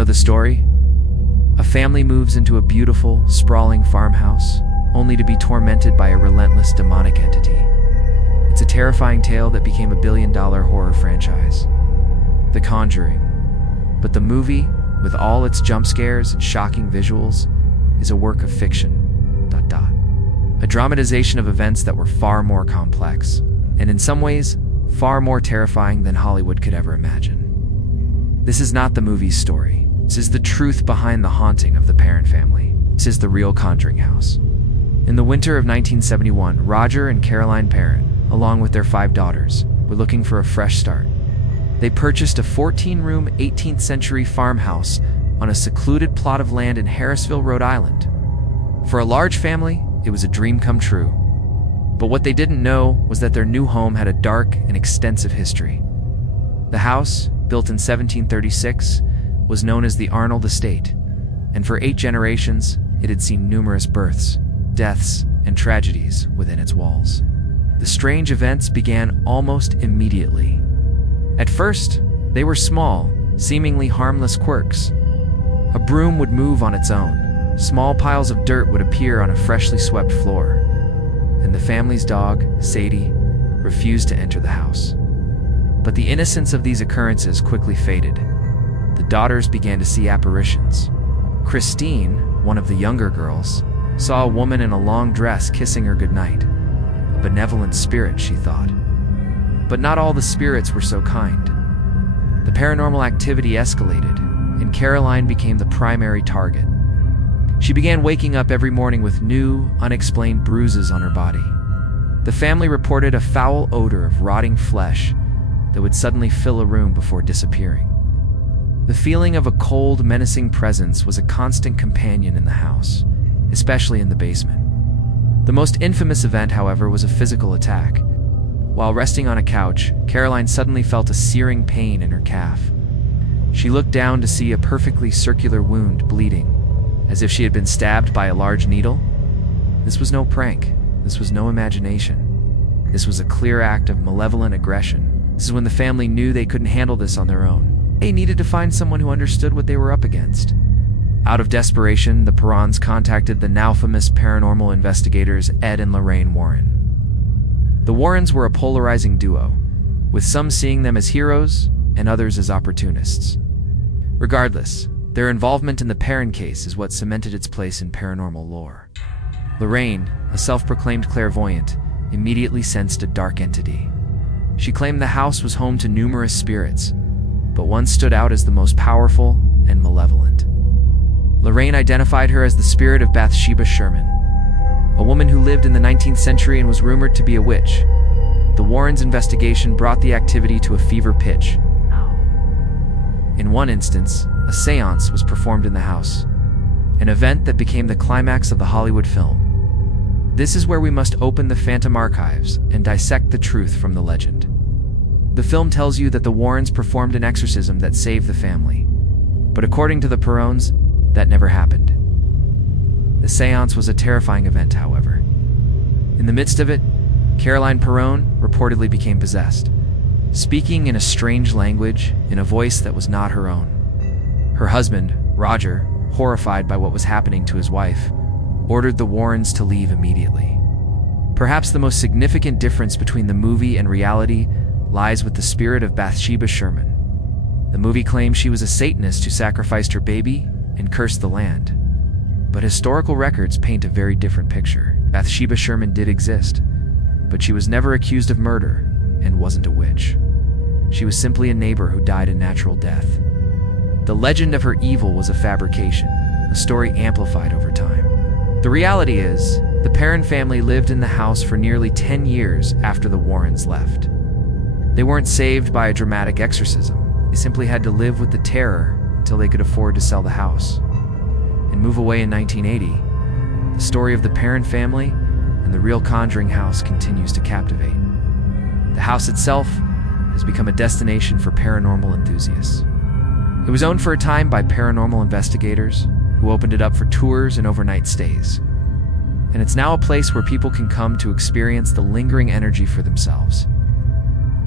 know the story? A family moves into a beautiful, sprawling farmhouse, only to be tormented by a relentless demonic entity. It's a terrifying tale that became a billion-dollar horror franchise, The Conjuring. But the movie, with all its jump scares and shocking visuals, is a work of fiction. A dramatization of events that were far more complex, and in some ways, far more terrifying than Hollywood could ever imagine. This is not the movie's story. This is the truth behind the haunting of the Perron family. This is the real Conjuring House. In the winter of 1971, Roger and Caroline Perron, along with their 5 daughters, were looking for a fresh start. They purchased a 14-room, 18th-century farmhouse on a secluded plot of land in Harrisville, Rhode Island. For a large family, it was a dream come true. But what they didn't know was that their new home had a dark and extensive history. The house, built in 1736, was known as the Arnold Estate, and for 8 generations, it had seen numerous births, deaths, and tragedies within its walls. The strange events began almost immediately. At first, they were small, seemingly harmless quirks. A broom would move on its own. Small piles of dirt would appear on a freshly swept floor, and the family's dog, Sadie, refused to enter the house. But the innocence of these occurrences quickly faded. The daughters began to see apparitions. Christine, one of the younger girls, saw a woman in a long dress kissing her goodnight. A benevolent spirit, she thought. But not all the spirits were so kind. The paranormal activity escalated, and Caroline became the primary target. She began waking up every morning with new, unexplained bruises on her body. The family reported a foul odor of rotting flesh that would suddenly fill a room before disappearing. The feeling of a cold, menacing presence was a constant companion in the house, especially in the basement. The most infamous event, however, was a physical attack. While resting on a couch, Caroline suddenly felt a searing pain in her calf. She looked down to see a perfectly circular wound bleeding, as if she had been stabbed by a large needle. This was no prank. This was no imagination. This was a clear act of malevolent aggression. This is when the family knew they couldn't handle this on their own. They needed to find someone who understood what they were up against. Out of desperation, the Perrons contacted the now famous paranormal investigators Ed and Lorraine Warren. The Warrens were a polarizing duo, with some seeing them as heroes and others as opportunists. Regardless, their involvement in the Perron case is what cemented its place in paranormal lore. Lorraine, a self-proclaimed clairvoyant, immediately sensed a dark entity. She claimed the house was home to numerous spirits, but one stood out as the most powerful and malevolent. Lorraine identified her as the spirit of Bathsheba Sherman, a woman who lived in the 19th century and was rumored to be a witch. The Warrens' investigation brought the activity to a fever pitch. In one instance, a séance was performed in the house, an event that became the climax of the Hollywood film. This is where we must open the Phantom Archives and dissect the truth from the legend. The film tells you that the Warrens performed an exorcism that saved the family, but according to the Perrons, that never happened. The séance was a terrifying event, however. In the midst of it, Caroline Perron reportedly became possessed, speaking in a strange language in a voice that was not her own. Her husband, Roger, horrified by what was happening to his wife, ordered the Warrens to leave immediately. Perhaps the most significant difference between the movie and reality lies with the spirit of Bathsheba Sherman. The movie claims she was a Satanist who sacrificed her baby and cursed the land. But historical records paint a very different picture. Bathsheba Sherman did exist, but she was never accused of murder and wasn't a witch. She was simply a neighbor who died a natural death. The legend of her evil was a fabrication, a story amplified over time. The reality is, the Perron family lived in the house for nearly 10 years after the Warrens left. They weren't saved by a dramatic exorcism. They simply had to live with the terror until they could afford to sell the house and move away in 1980. The story of the Perron family and the real Conjuring House continues to captivate. The house itself has become a destination for paranormal enthusiasts. It was owned for a time by paranormal investigators who opened it up for tours and overnight stays. And it's now a place where people can come to experience the lingering energy for themselves.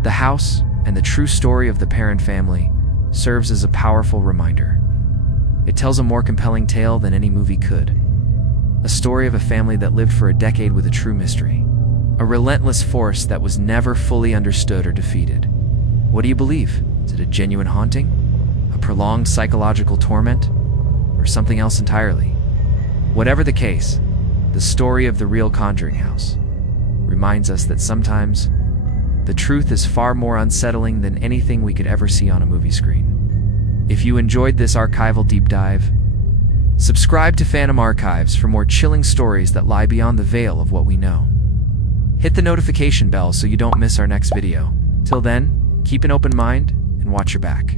The house and the true story of the Perron family serves as a powerful reminder. It tells a more compelling tale than any movie could. A story of a family that lived for a decade with a true mystery. A relentless force that was never fully understood or defeated. What do you believe? Is it a genuine haunting? A prolonged psychological torment? Or something else entirely? Whatever the case, the story of the real Conjuring House reminds us that sometimes the truth is far more unsettling than anything we could ever see on a movie screen. If you enjoyed this archival deep dive, subscribe to Phantom Archives for more chilling stories that lie beyond the veil of what we know. Hit the notification bell so you don't miss our next video. Till then, keep an open mind and watch your back.